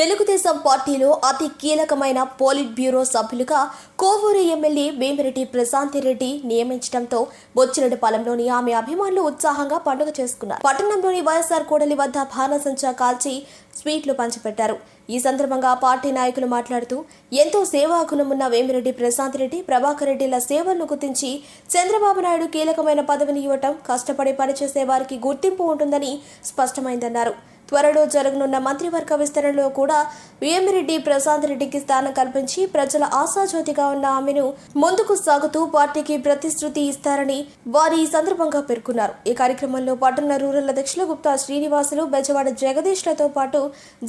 తెలుగుదేశం పార్టీలో అతి కీలకమైన పోలిట్ బ్యూరో సభ్యులుగా కోవూరు ఎమ్మెల్యే వేమిరెడ్డి ప్రశాంతిరెడ్డి నియమించడంతో బొచ్చిరెడ్డిపాలెంలోని ఆమె అభిమానులు ఉత్సాహంగా పండుగ చేసుకున్నారు. పట్టణంలోని వైఎస్ఆర్ కూడలి వద్ద బాణసంచా కాల్చి స్వీట్లు పంచిపెట్టారు. ఈ సందర్భంగా పార్టీ నాయకులు మాట్లాడుతూ ఎంతో సేవాగుణమున్న వేమిరెడ్డి ప్రశాంతిరెడ్డి, ప్రభాకర్ రెడ్డిల సేవలను గుర్తించి చంద్రబాబు నాయుడు కీలకమైన పదవిని ఇవ్వటం కష్టపడి పనిచేసే వారికి గుర్తింపు ఉంటుందని స్పష్టమైందన్నారు. త్వరలో జరగనున్న మంత్రివర్గ విస్తరణలో కూడా వేమిరెడ్డి ప్రశాంతిరెడ్డికి స్థానం కల్పించి ప్రజల ఆశాజ్యోతిగా ఉన్న ఆమెను ముందుకు సాగుతూ పార్టీకి ప్రతిశ్రుతి ఇస్తారని వారు ఈ సందర్భంగా పేర్కొన్నారు. ఈ కార్యక్రమంలో పట్టణ రూరల్ అధ్యక్షులు గుప్తా శ్రీనివాసులు, బెజవాడ జగదీష్లతో పాటు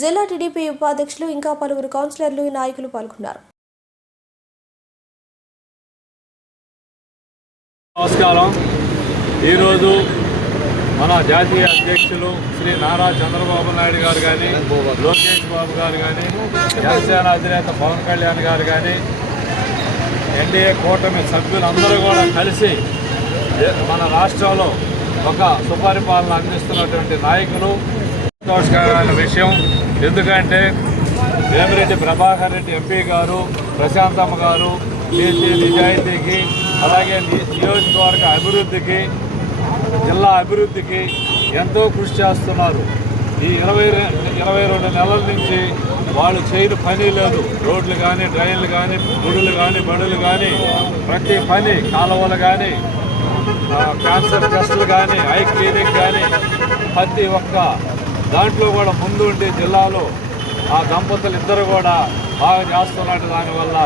జిల్లా టీడీపీ ఉపాధ్యక్షులు ఇంకా పలువురు కౌన్సిలర్లు, నాయకులు పాల్గొన్నారు. నమస్కారం. ఈరోజు మన జాతీయ అధ్యక్షులు శ్రీ నారా చంద్రబాబు నాయుడు గారు కానీ, లోకేష్ బాబు గారు కానీ, జనసేన అధినేత పవన్ కళ్యాణ్ గారు కానీ, ఎన్డీఏ కూటమి సభ్యులందరూ కూడా కలిసి మన రాష్ట్రంలో ఒక సుపరిపాలన అందిస్తున్నటువంటి నాయకులు. సంతోషకరమైన విషయం. ఎందుకంటే వేమిరెడ్డి ప్రభాకర్ రెడ్డి ఎంపీ గారు, ప్రశాంతమ్మ గారు నీతి నిజాయితీకి, అలాగే నియోజకవర్గ అభివృద్ధికి, జిల్లా అభివృద్ధికి ఎంతో కృషి చేస్తున్నారు. ఈ 22 నెలల నుంచి వాళ్ళు చేయని పని లేదు. రోడ్లు కానీ, డ్రైన్లు కానీ, గుడులు కానీ, బడులు కానీ, ప్రతి పని, కాలువలు కానీ, క్యాన్సర్ టెస్టులు కానీ, ఐ క్లినిక్ కానీ, ప్రతి ఒక్క దాంట్లో కూడా ముందు ఉండి జిల్లాలో ఆ దంపతులు ఇద్దరు కూడా బాగా చేస్తున్నట్టు. దానివల్ల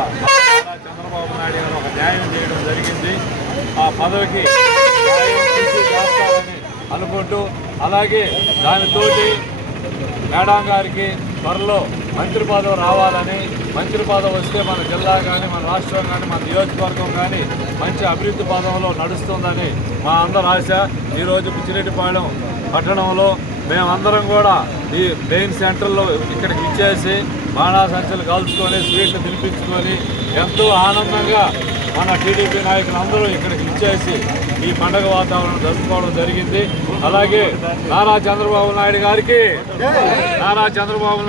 చంద్రబాబు నాయుడు గారు ఒక న్యాయం చేయడం జరిగింది. ఆ పదవికి కృషి చేస్తారని అనుకుంటూ, అలాగే దానితోటి మేడం గారికి త్వరలో మంత్రి పదవి రావాలని, మంత్రి పదవి వస్తే మన జిల్లా కానీ, మన రాష్ట్రం కానీ, మన నియోజకవర్గం కానీ మంచి అభివృద్ధి పదంలో నడుస్తుందని మా అందరి ఆశ. ఈరోజు బుచ్చిరెడ్డిపాలెం పట్టణంలో మేమందరం కూడా ఈ మెయిన్ సెంటర్లో ఇక్కడికి ఇచ్చేసి బాణాసంచలు కాల్చుకొని, స్వీట్లు తినిపించుకొని ఎంతో ఆనందంగా మన టీడీపీ నాయకులు అందరూ ఇక్కడికి ఇచ్చేసి ఈ పండగ వాతావరణం జరుపుకోవడం జరిగింది. అలాగే నారా చంద్రబాబు నాయుడు గారికి, నారా చంద్రబాబు